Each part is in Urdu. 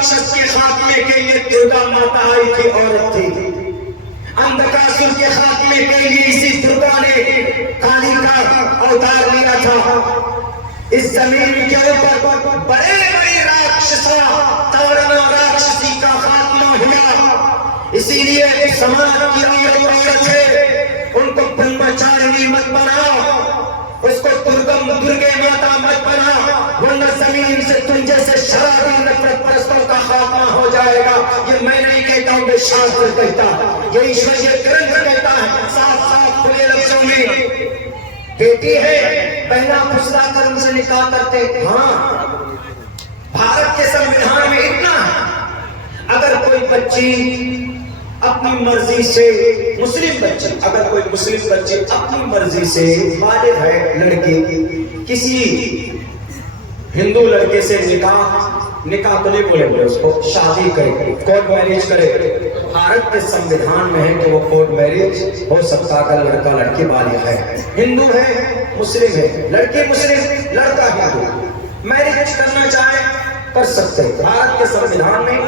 راکشس کے خاتمے کے لیے درگا ماتا آئی تھی، عورت تھی۔ اندھکاسر کے خاتمے کے لیے اسی درگا نے کالی کا اوتار لیا تھا۔ اس زمین کے اوپر بڑے بڑے راکشسوں تورنا راکشسی کا خاتمہ ہوا۔ اسی لیے سماج کی عورت ہے، ان کو برہمچارینی مت بناؤ، اس کو درگے ماتا مت بنا، ورنہ زمین سے تم جیسے شرابی نفرت پرستوں کا خاتمہ ہو جائے گا۔ یہ میں نہیں کہتا ہوں، یہ شاستر کہتا ہے، یہ ایشوریہ گرنتھ کہتا ہے صاف صاف کھلے لفظوں میں۔ بیٹی ہے، پہلا پھسلا کر ان سے نکاح کرتے۔ ہاں، بھارت کے سنویدھان میں اتنا ہے، اگر کوئی بچی اپنی مرضی سے، مسلم بچی، اگر کوئی مسلم بچی اپنی مرضی سے بالغ ہے، لڑکی کسی ہندو لڑکے سے نکاح تو نہیں بولیں گے، اس کو شادی کرے، کورٹ میرج کرے، بھارت کے سنویدھان میں ہے کہ وہ کورٹ میرج ہو سکتا اگر لڑکا لڑکی بالغ ہے، ہندو ہے، مسلم ہے، لڑکی مسلم، لڑکا ہندو، میرج کرنا چاہے کر سکتے۔ بھارت کے سنویدھان میں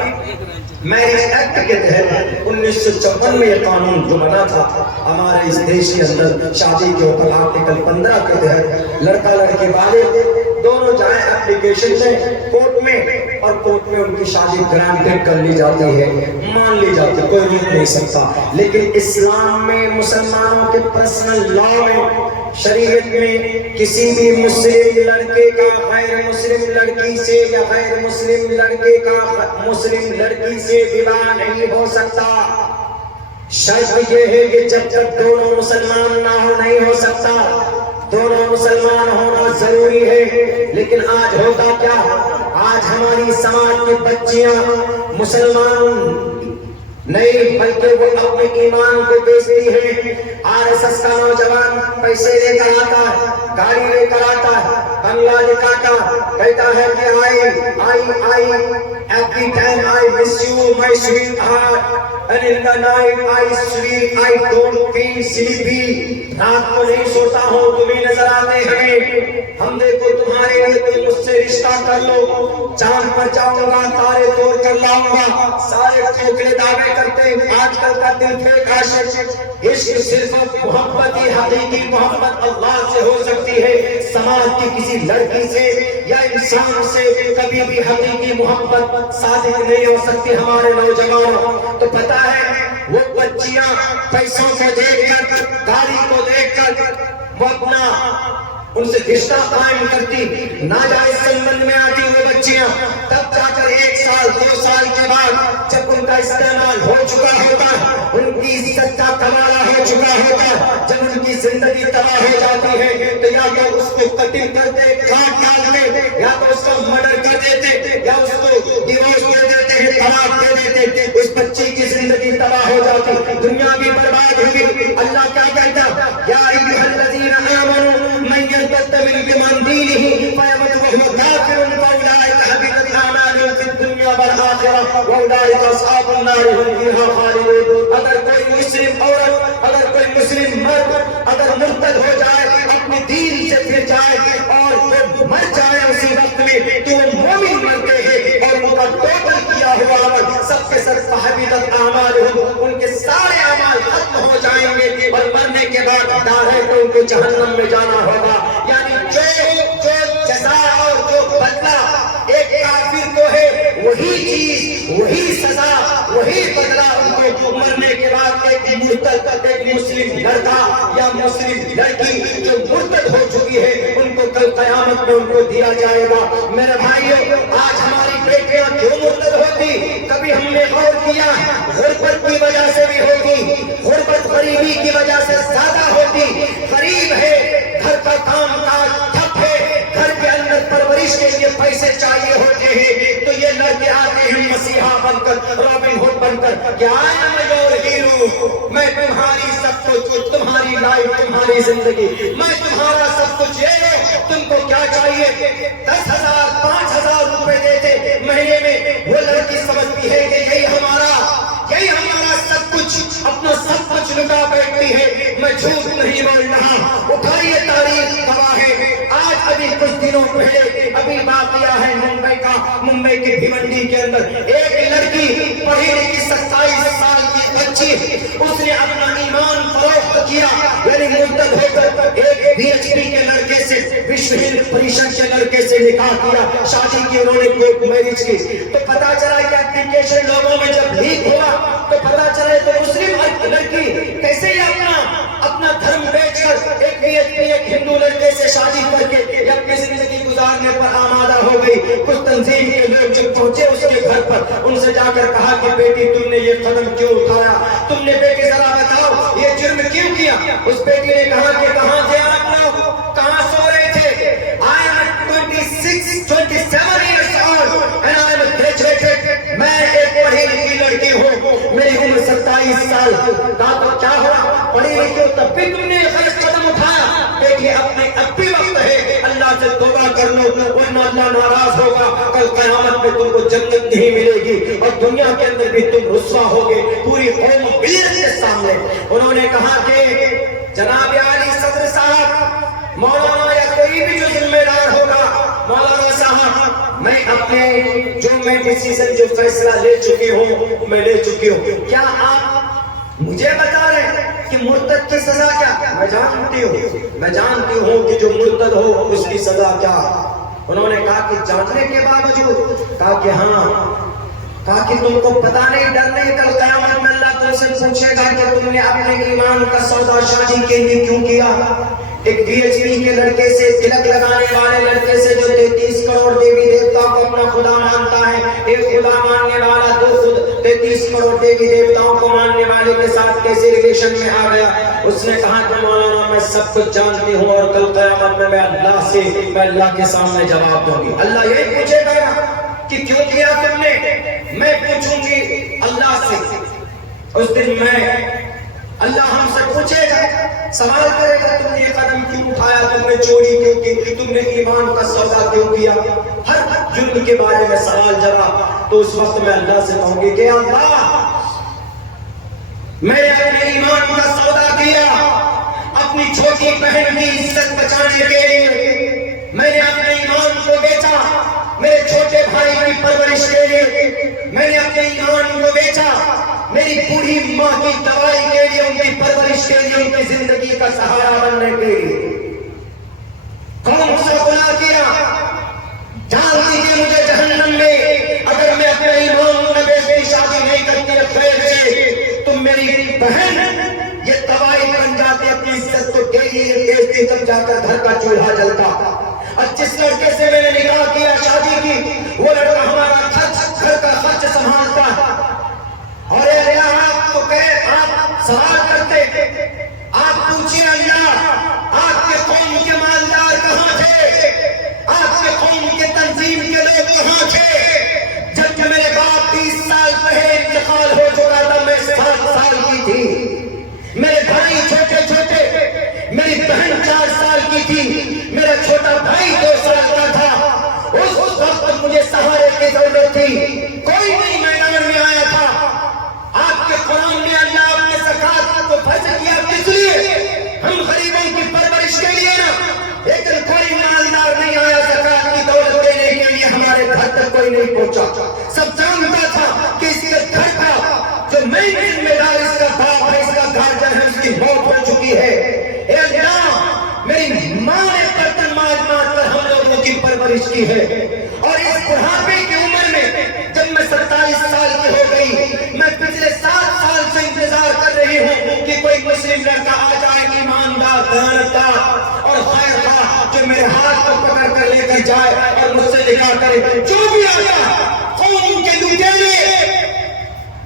میرج ایکٹ کے تحت 1954 میں یہ قانون جو بنا تھا ہمارے اس دیش کے اندر، شادی کے اوپر آرٹیکل 15 کے تحت لڑکا لڑکی بالغ دونوں جائیں اپلیکیشن سے کورٹ میں، اور کورٹ میں ان کی شادی گرانٹڈ کر لی جاتی ہے، مان لی جاتی ہے، کوئی روک نہیں سکتا۔ لیکن اسلام میں، مسلمانوں کے پرسنل لا میں، شریعت میں کسی بھی مسلم لڑکے کا غیر مسلم لڑکی سے یا غیر مسلم لڑکے کا مسلم لڑکی سے وواہ نہیں ہو سکتا۔ شرط یہ ہے کہ جب تک دونوں مسلمان نہ ہو نہیں ہو سکتا، دونوں مسلمان ہونا ضروری ہے۔ لیکن آج ہوتا کیا؟ آج ہماری سماج کی بچیاں مسلمان نہیں بلکہ وہ اپنے ایمان کو بیچتی ہے۔ آر ایس ایس کا نوجوان پیسے لے کر آتا ہے، گاڑی لے کر آتا ہے، بنگلہ دکھاتا، کہتا ہے کہ I every time I miss you my sweetheart and in the night I don't feel sleepy۔ رات کو نہیں سوتا ہوں، تمہیں نظر آتے ہیں، ہم دیکھو تمہارے لیے، تم مجھ سے رشتہ کر لو، چاند پر جاؤں گا، تارے توڑ کر لاؤں گا۔ سارے کھوکھلے دعوے کرتے ہیں۔ آج کل کا دل پھینک عاشق، عشق صرف محبت ہی، حقیقی محبت اللہ سے ہو سکتی ہے، سماج کی کسی لڑکی سے یا انسان سے کبھی بھی حقیقی محبت صادق نہیں ہو سکتی۔ ہمارے نوجوانوں تو پتا ہے، وہ بچیاں پیسوں کو دیکھ کر، گاڑی کو دیکھ کر وہ اپنا ان سے رشتہ قائم کرتی، ناجائز سنبندھ میں آتی وہ بچیاں، تب جا کر 1 سال 2 سال کے بعد جب ان کا استعمال ہو چکا ہوتا، ان کی عزت کا کمالہ ہو چکا ہوتا، جب ان کی زندگی تباہ ہو جاتی ہے، تو یا تو اس کو قتل کرتے، کاٹ ڈالتے، یا تو اس کو مرڈر کر دیتے، یا اس کو ڈیورس دے دیتے ہیں، طلاق دے دیتے، اس بچی کی زندگی تباہ ہو جاتی، دنیا بھی برباد ہوگی۔ اللہ کیا کہتا؟ یا ایھا الذین آمنوا من يرتد منکم عن دینہ فیمت وہو کافر فاولئک حبطت اعمالهم فی الدنیا والآخرہ واولئک اصحاب النار هم فیہا خالدون۔ اگر کوئی مسلم عورت، اگر کوئی مسلم مرد اگر مرتد ہو جائے، اپنے دین سے پھر جائے اور وہ مر جائے اسی وقت میں، تو وہ مومن مرتے ہیں، اور ان کا ٹوٹل کیا ہوا عمل سب کے سب حبطت اعمالهم، ان کے سارے اعمال ختم ہو جائیں گے، اور مرنے کے بعد ڈر ہے تو ان کو جہنم میں جانا ہوگا۔ یعنی جو جزا اور جو بدلہ ایک کافر کو ہے، وہی چیز، وہی سزا، وہی بدلہ ان کو مرنے کے بعد ایک مرتد، ایک مسلم لڑکا یا مسلم لڑکی جو مرتد ہو چکی ہے، ان کو کل قیامت میں ان کو دیا جائے گا۔ میرے بھائیو، آج ہماری بیٹیاں کیوں مرتد ہوتی؟ کبھی ہم نے غور کیا؟ غربت کی وجہ سے بھی ہوگی، غربت غریبی کی وجہ سے زیادہ ہوتی۔ غریب ہے، گھر کا کام کاج ٹھپ ہے، گھر کے اندر پرورش کے لیے پیسے چاہیے ہوتے ہیں، تو یہ لڑکے آتے ہیں مسیحا بن کر، رابن ہوڈ بن کر، کہ آئی ایم یور ہیرو، میں تمہاری سب کچھ، تمہاری لائف، تمہاری زندگی، میں تمہارا سب کچھ، یہ تم کو کیا چاہیے؟ 10,000 5,000 روپے دیتے مہینے میں، وہ لڑکی سمجھتی ہے کہ یہی ہمارا سب کچھ، اپنا سب کچھ لٹا بیٹھتی ہے۔ میں جھوٹ نہیں بول رہا. اٹھائیے تاریخ گواہ ہے. آج ابھی کچھ دنوں پہلے ابھی واقعہ ہے ممبئی کی بھیونڈی کے اندر ایک لڑکی پڑھی لکھی 27 سال کی بچی, اس نے اپنا ایمان فروخت کیا, یعنی مرتد ہو کر ایک PhD کے لڑکے سے, وشو ہندو پریشد کے لڑکے سے نکاح کیا, شادی کی, انہوں نے کورٹ میرج کی. تو پتا چلا کہ اپلیکیشن لوگوں میں جب لیک ہوا تو پتا چلا تو مسلم لڑکی کیسے اپنا دھرم بیچ کر ایک PhD ایک ہندو لڑکے سے شادی کر کے اپنی زندگی گزارنے پر آمادہ ہو گئی. کچھ تنظیم کے لوگ جب پہنچے اس کے گھر پر, ان سے جا کر کہا کہ بیٹی تم نے یہ قدم کیوں اٹھایا, تم نے بیٹی ذرا بتاؤ یہ جرم کیوں کیا. اس بیٹی نے کہا کہ کہاں تھے آپ لوگ, کہاں سو رہے تھے. I am 27 years old and I am graduated. میں ایک پڑھی لکھی لڑکی ہوں, میری عمر 27 سال. کہا تو کیا ہوا, پڑھی لکھی ہو تب بھی تم نے غلط قدم اٹھایا. بیٹی اب بھی وقت ہے, اللہ سے توبہ کر لو ورنہ اللہ ناراض ہوگا. کل قیامت میں تم کو جنت نہیں ملے گی اور دنیا کے اندر بھی تم رسوا ہوگے پوری قوم ملت کے سامنے. انہوں نے کہا کہ جناب عالی صدر صاحب, مولانا یا کوئی بھی جو ذمہ دار ہوگا, مولانا صاحب میں اپنے میں ڈیسیژن جو فیصلہ لے چکی ہوں میں لے چکی ہوں. کیا آپ مجھے بتا رہے ہیں کہ مرتد کی سزا کیا؟ میں جانتی ہوں کہ جو مرتد ہو اس کی سزا کیا. انہوں نے کہا کہ جاننے کے باوجود, کہا کہ ہاں, کہا کہ تم کو پتا نہیں, ڈر نہیں, کل قیامت میں اللہ تم سے پوچھے گا کہ تم نے اپنے ایمان کا سودا شادی کے لیے کیوں کیا. ایک PhD کے لڑکے سے, تلک لگانے والے لڑکے سے جو 33 کروڑ دیوی دیوتا کو اپنا خدا مانتا ہے, ایک خدا ماننے والا 33 کروڑ دیوی دیوتاؤں کو ماننے والے کے ساتھ کیسے ریلیشن میں آ گیا. اس نے کہا کہ مولانا میں سب کچھ جانتی ہوں اور کل قیامت میں میں اللہ کے سامنے جواب دوں گی. اللہ یہی پوچھے گا کہ کیوں کیا تم نے, میں پوچھوں گی اللہ سے. اس دن اللہ ہم سے پوچھے گا, سوال کرے گا تم نے یہ قدم کیوں اٹھایا, تم نے چوری کیوں کی, تم نے ایمان کا سودا کیوں کیا, ہر جرم کے بارے میں سوال جواب. تو اس وقت میں اللہ سے کہوں گی کہ اللہ میں نے اپنے ایمان کا سودا کیا, اپنی چھوٹی بہن کی عزت بچانے کے لیے میں نے اپنے ایمان کو بیچا, میرے چھوٹے بھائی کی پرورش کے لیے میں نے اپنے ایمان کو بیچا, میری بوڑھی ماں کی دوائی کے لیے, ان کی پرورش کے لیے, ان کی زندگی کا سہارا بننے کے لیے. کون سا گناہ کیا, جان دیجیے مجھے جہنم میں, اگر میں اپنے ایمان کو بیچ شادی نہیں کرتی خیر سے, تو میری بہن یہ دوائی بن جاتی, اپنی عزت کو ڈیلی بیچتی, تب جا کر گھر کا چولہا جلتا. اور جس لڑکے سے میں نے نکاح کیا, شادی کی, وہ لڑکا ہمارا گھر کا خرچ سنبھالتا ہے. اور آپ کو کہے, آپ سوال کرتے, آپ پوچھیں اللہ آپ کے قوم کے مالدار کہاں تھے, آپ کے قوم کے تنظیم کے لوگ کہاں تھے جب کہ میرے باپ 30 سال پہلے انتقال ہو چکا تھا, میں 7 سال کی تھی, میرے بھائی چھوٹے چھوٹے, میری بہن 4 سال کی تھی, میرا چھوٹا بھائی 2 سال کا تھا. اس وقت مجھے سہارے کی ضرورت تھی, کوئی نہیں میدان میں آیا تھا. آپ کے قرآن میں اللہ اپنے زکات کو فرض کیا کس لیے, ہم غریبوں کی پرورش کے لیے نا, لیکن کوئی مالدار نہیں آیا زکات کی دولت دینے کے لیے, ہمارے گھر تک کوئی نہیں پہنچا. سب جانتا تھا کہ اس کے گھر کا جو مین ذمہ دار اس کا باپ ہے, اس کا گارجن ہے, اس کی موت ہو چکی ہے. اے اللہ میری ماں نے برتن ماج ماج کر ہم لوگوں کی پرورش کی ہے, اور اس بڑھاپے کی عمر میں جب میں 27 سال کی ہو گئی, میں پچھلے 7 سال سے انتظار کر رہی ہوں کہ کوئی مسلم لڑکا آ جائے, ایماندار, دیانتدار اور خیر خواہ, جو میرے ہاتھ کو پکڑ کر لے کر جائے اور مجھ سے نکاح کرے. جو بھی آیا قوم کے لٹیرے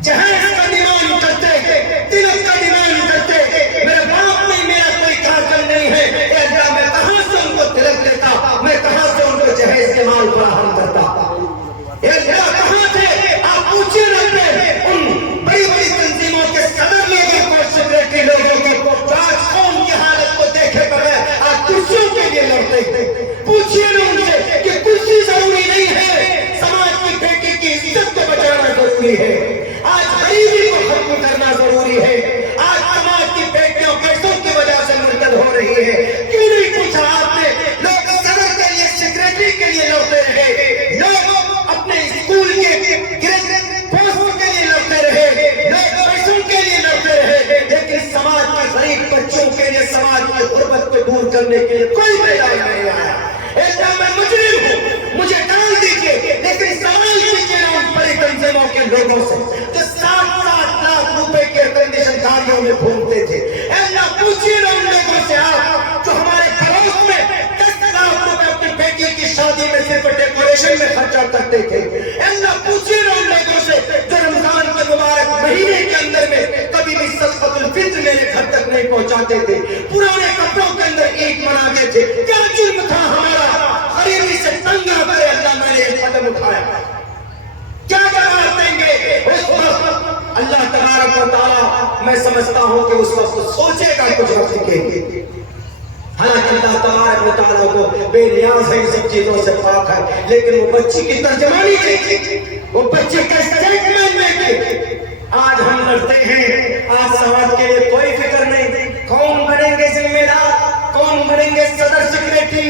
جہیز کا ڈیمانڈ کرتے, تلک کا ڈیمانڈ کرتے, میرے باپ نہیں, میرا کوئی کارکن نہیں ہے. اے اللہ میں کہاں سے ان کو تلک لیتا, میں کہاں سے ان کو جہیز کے مال فراہم کرتا. اے اللہ کہاں تھے, آپ پوچھے رہتے ان بڑی بڑی تنظیموں کے صدر لوگوں کو, سیکریٹری لوگوں کو, جو آج قوم کی حالت کو دیکھے بغیر آج کرسیوں کے لیے لڑتے ہیں. پوچھئے نا ان سے کہ کرسی ضروری نہیں ہے, سماج کی بیٹی کی عزت کو بچانا ضروری ہے, آج غریبی کو ختم کرنا ضروری ہے, آج سماج کی بیٹیوں پیسوں کی کرنے کے لیے کوئی میدان نہیں آیا. اللہ میں مجرم ہوں, مجھے ڈال دیجیے, لیکن سوال کیجیے نا ان بڑی تنظیموں کے لوگوں سے جو 7-7 لاکھ روپے کے کنڈیشن گاڑیوں میں گھومتے تھے. اللہ پوچھیے نا ان لوگوں سے, آپ جو ہمارے گھروں میں 10 لاکھ روپے اپنی بیٹی کی شادی میں صرف ڈیکوریشن میں خرچہ کرتے تھے. اللہ پوچھیے نا ان لوگوں سے جو رمضان کے مبارک مہینے کے اندر میں کبھی بھی صدقۃ الفطر میرے گھر تک نہیں پہنچاتے تھے, پرانے کپڑوں کے اندر عید مناتے تھے. کیا جرم تھا ہمارا غریبی سے تنگ آ کر اللہ میں نے ایک قدم اٹھایا؟ کیا جواب دیں گے اس وقت؟ اللہ تبارک و تعالیٰ میں سمجھتا ہوں کہ اس وقت سوچے گا کچھ وقت کے. حالانکہ اللہ تبارک و تعالیٰ کو بے نیاز ہے ان سب چیزوں سے پاک ہے, لیکن وہ بچی کی ترجمانی دیکھی, وہ بچے کا اسٹیٹمنٹ دیکھی. آج ہم لڑتے ہیں, آج سماج کے لیے کوئی فکر نہیں. کون بنیں گے ذمہ دار, کون بنیں گے صدر سیکریٹری؟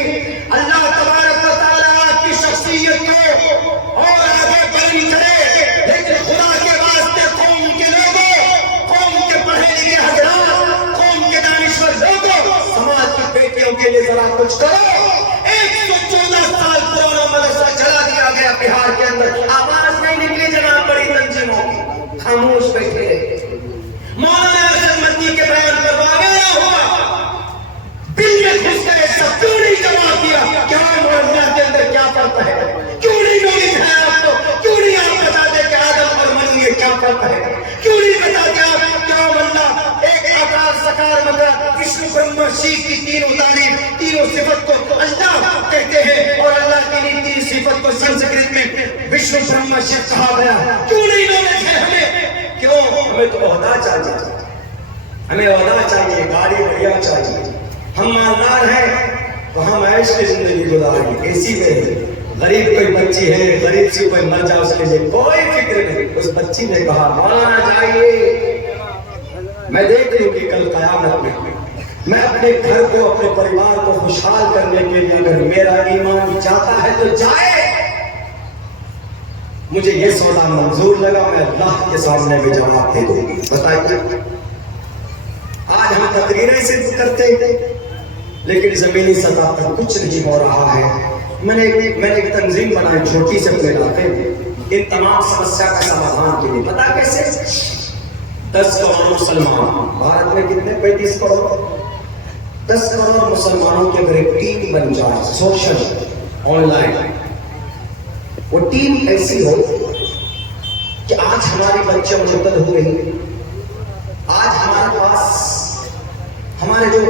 اللہ تبارک و تعالیٰ آپ کی شخصیت کو اور آگے بڑھنی کرے, لیکن خدا کے واسطے قوم کے لوگوں, قوم کے پڑھے لکھے حضرات, قوم کے دانشور لوگوں, سماج کی بیٹیوں کے لیے ذرا کچھ کرو. 114 سال پرانا مدرسہ چلا دیا گیا بہار کے اندر, آواز نہیں نکلی جناب بڑی تنظیموں کی, خاموش بیٹھے رہے. مولانا ارشد مدنی کے بیان پر واقعہ ہوا, دل میں گھس گئے, سب کیوں نہیں جواب دیا؟ کیا مولانا کے اندر کیا فرق ہے؟ کیوں نہیں نوٹس ہے آپ کو؟ کیوں نہیں آپ بتاتے کہ آدم اور منی میں کیا فرق ہے؟ کیوں نہیں بتاتے آپ کیا اللہ ایک آکار سکار مگر وشنو برہما شیو کی تینوں تعریف, تینوں صفت کو اللہ کہتے ہیں, اور اللہ کی تین صفت کو سنسکرت میں وشنو برہما شیو کہا گیا. کیوں نہیں نوٹس ہے ہمیں؟ کیوں؟ ہمیں تو عہدہ چاہیے, ہمیں عہدہ چاہیے, گاڑی بڑھیا چاہیے. ہم مالدار ہیں تو ہم عیش کی زندگی گزاریں گے, اسی میں غریب کوئی بچی ہے, غریب سے کوئی مر جائے اس کے لیے کوئی فکر نہیں. اس بچی نے کہا مولانا چاہیے, میں دیکھ لوں کہ کل قیامت میں اپنے گھر کو, اپنے پریوار کو خوشحال کرنے کے لیے اگر میرا ایمان چاہتا ہے تو جائے. مجھے یہ سودا منظور لگا, میں اللہ کے سامنے بھی جواب دے دوں گی. بتائیے, آج ہم تقریریں صرف کرتے ہیں لیکن زمینی سطح پر کچھ نہیں ہو رہا ہے. میں نے ایک تنظیم بنائی چھوٹی سے اپنے علاقے میں, ان تمام سمسیا کا سمادھان کے لیے. پتا کیسے؟ 10 کروڑ مسلمان, بھارت میں کتنے؟ 35 کروڑ. 10 کروڑ مسلمانوں کی اگر ایک ٹیم بن جائے, سوشل آن لائن, وہ ٹیم ایسی ہو کہ آج ہمارے بچے مرتد ہو رہے, آج ہمارے پاس ہمارے جو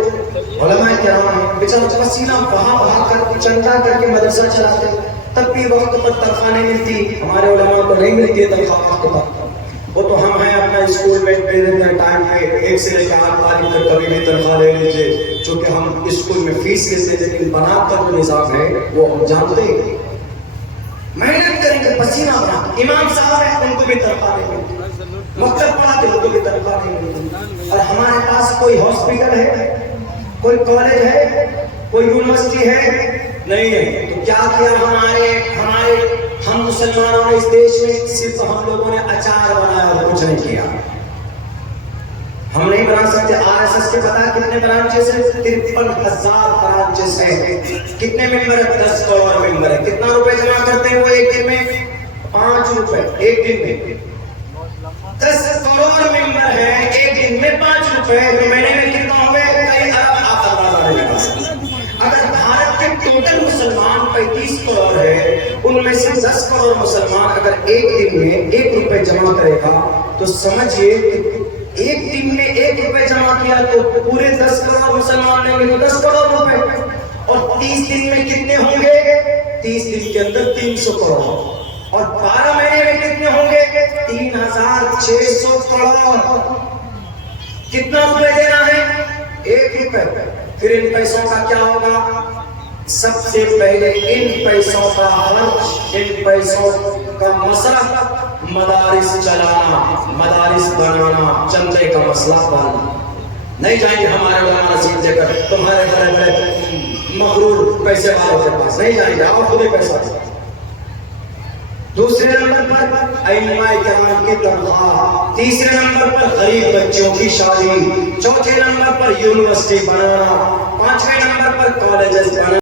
علماء کرام ہیں بیچارے پسینہ بہا کر چندہ کر کے مدرسہ چلاتے, تب بھی وقت پر تنخواہ نہیں ملتی. ہمارے علماء کو نہیں ملتی ہے تنخواہ وقت پر. وہ تو ہم ہیں اپنا اسکول میں ٹائم پہ 1 سے لے کے 8 تعلیم تک کبھی بھی تنخواہ لے لیجیے, چونکہ ہم اسکول میں فیس لیتے ہیں, لیکن بنا کر جو نظام ہے وہ ہم جانتے ہیں. محنت کریں گے, پسینہ بنا. امام صاحب ہیں, ان کو بھی تنخواہ نہیں ملتی, مکتب پڑھاتے ان کو بھی تنخواہ نہیں ملتی. اور ہمارے پاس کوئی ہاسپٹل ہے, کوئی کالج ہے, کوئی یونیورسٹی ہے نہیں ہے. تو کیا کیا ہم مسلمانوں نے اس دیش میں؟ صرف ہم لوگوں نے اچار بنایا اور کچھ نہیں کیا. ہم نہیں بنا سکتے. RSS کے پتا کتنے برانچز ہیں؟ 53,000 برانچز ہیں. کتنے ممبر ہیں؟ 10 کروڑ ممبر ہیں. کتنا روپے جمع کرتے ہیں وہ ایک دن میں؟ 5 روپے ایک دن میں. 10 کروڑ ممبر ہیں, ایک دن میں 5 روپے, تو مہینے میں کتنا ہو گئے؟ کئی ارب. آپ اندازہ نہیں لگا سکتے. اگر بھارت کے ٹوٹل مسلمان 35 کروڑ ہے, ان میں سے 10 کروڑ مسلمان اگر ایک دن میں 1 روپے جمع کرے گا, تو سمجھئے ایک دن میں 1 روپے جمع کیا تو پورے 10 کروڑ مسلمان لیں گے تو 10 کروڑ روپے. اور 30 دن میں کتنے ہوں گے؟ 30 دن کے اندر 300 کروڑ. اور 12 مہینے میں کتنے ہوں گے؟ 3,600 کروڑ. کتنا روپے دینا ہے؟ 1 روپے. پھر ان پیسوں کا کیا ہوگا؟ سب سے پہلے ان پیسوں کا خرچ, ان پیسوں کا مصرف مدارس چلانا, مدارس بنانا, چندے کا مسئلہ بنانا. نہیں جائیں گے ہمارے علماء نصیحت دے کر تمہارے بڑے بڑے مغرور پیسے والوں کے پاس, نہیں جائیں گے, آؤ خود ہی پیسہ دیں. دوسرے نمبر پر ائمہ کرام کی تنخواہ تیسرے نمبر پر غریب بچوں کی شادی، چوتھے نمبر پر یونیورسٹی بنانا، پانچویں نمبر پر کالجز بنانا۔